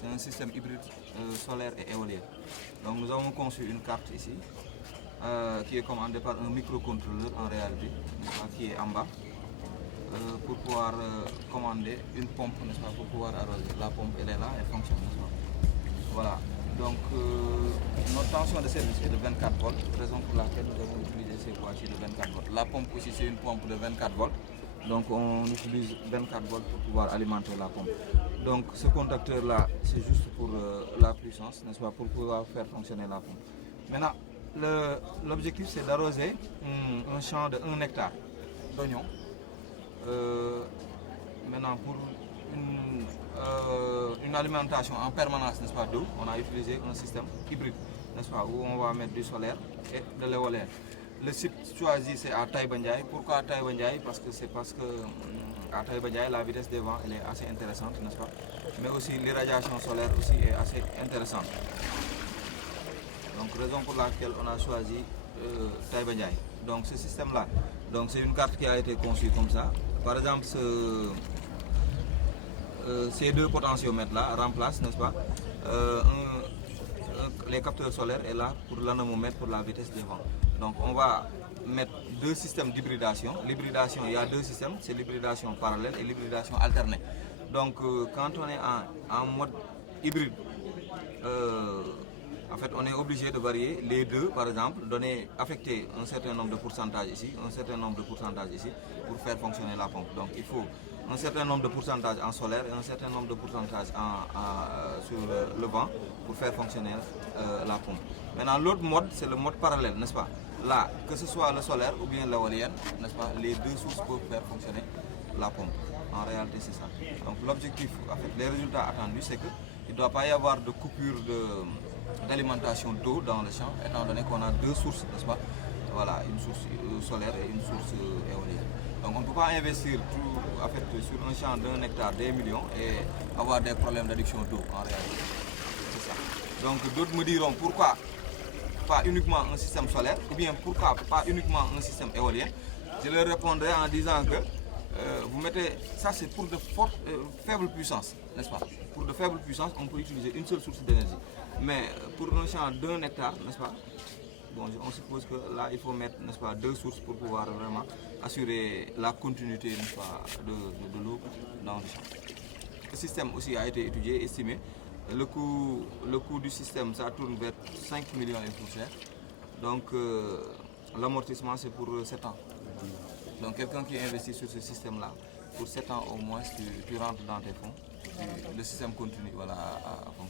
c'est un système hybride solaire et éolien. Donc nous avons conçu une carte ici qui est commandée par un microcontrôleur en réalité, qui est en bas, pour pouvoir commander une pompe, n'est-ce pas, pour pouvoir arroser. La pompe, elle est là, elle fonctionne, n'est-ce pas. Voilà. Donc notre tension de service est de 24 volts, raison pour laquelle nous avons utilisé ces voici de 24 volts. La pompe aussi, c'est une pompe de 24 volts. Donc on utilise 24 volts pour pouvoir alimenter la pompe. Donc ce contacteur là, c'est juste pour la puissance, n'est-ce pas, pour pouvoir faire fonctionner la pompe. Maintenant, l'objectif c'est d'arroser un champ de 1 hectare d'oignons. Maintenant pour une alimentation en permanence, n'est-ce pas, d'eau, on a utilisé un système hybride, n'est-ce pas, où on va mettre du solaire et de l'éolien. Le site choisi c'est à Taïba Ndiaye. Pourquoi Taïba Ndiaye? Parce que à Taïba Ndiaye la vitesse des vents elle est assez intéressante, n'est-ce pas? Mais aussi l'irradiation solaire aussi est assez intéressante. Donc raison pour laquelle on a choisi Taïba Ndiaye. Donc ce système là, donc c'est une carte qui a été conçue comme ça. Par exemple ces deux potentiomètres là remplacent, n'est-ce pas, les capteurs solaires est là pour l'anémomètre pour la vitesse des vents. Donc on va mettre deux systèmes d'hybridation. L'hybridation, il y a deux systèmes, c'est l'hybridation parallèle et l'hybridation alternée. Donc quand on est en mode hybride, en fait on est obligé de varier les deux, par exemple, affecter un certain nombre de pourcentages ici, un certain nombre de pourcentages ici, pour faire fonctionner la pompe. Donc il faut un certain nombre de pourcentages en solaire et un certain nombre de pourcentages sur le vent pour faire fonctionner la pompe. Maintenant l'autre mode, c'est le mode parallèle, n'est-ce pas? Là, que ce soit le solaire ou bien l'éolienne, n'est-ce pas, les deux sources peuvent faire fonctionner la pompe. En réalité, c'est ça. Donc l'objectif, en fait, les résultats attendus, c'est qu'il ne doit pas y avoir de coupure d'alimentation d'eau dans le champ, étant donné qu'on a deux sources, n'est-ce pas? Voilà, une source solaire et une source éolienne. Donc on ne peut pas investir en fait, sur un champ d'1 hectare, des millions, et avoir des problèmes d'adduction d'eau, en réalité. C'est ça. Donc d'autres me diront pourquoi pas uniquement un système solaire, ou bien pourquoi pas uniquement un système éolien. Je leur répondrai en disant que vous mettez, ça c'est pour de faibles puissances, n'est-ce pas? Pour de faibles puissances, on peut utiliser une seule source d'énergie. Mais pour un champ d'1 hectare, n'est-ce pas? Bon, on suppose que là il faut mettre, n'est-ce pas, deux sources pour pouvoir vraiment assurer la continuité, n'est-ce pas, de l'eau dans le champ. Le système aussi a été étudié, estimé. Le coût du système, ça tourne vers 5 millions et poussières. Donc l'amortissement c'est pour 7 ans. Donc quelqu'un qui investit sur ce système-là, pour 7 ans au moins, tu rentres dans tes fonds, le système continue, voilà, à fonctionner.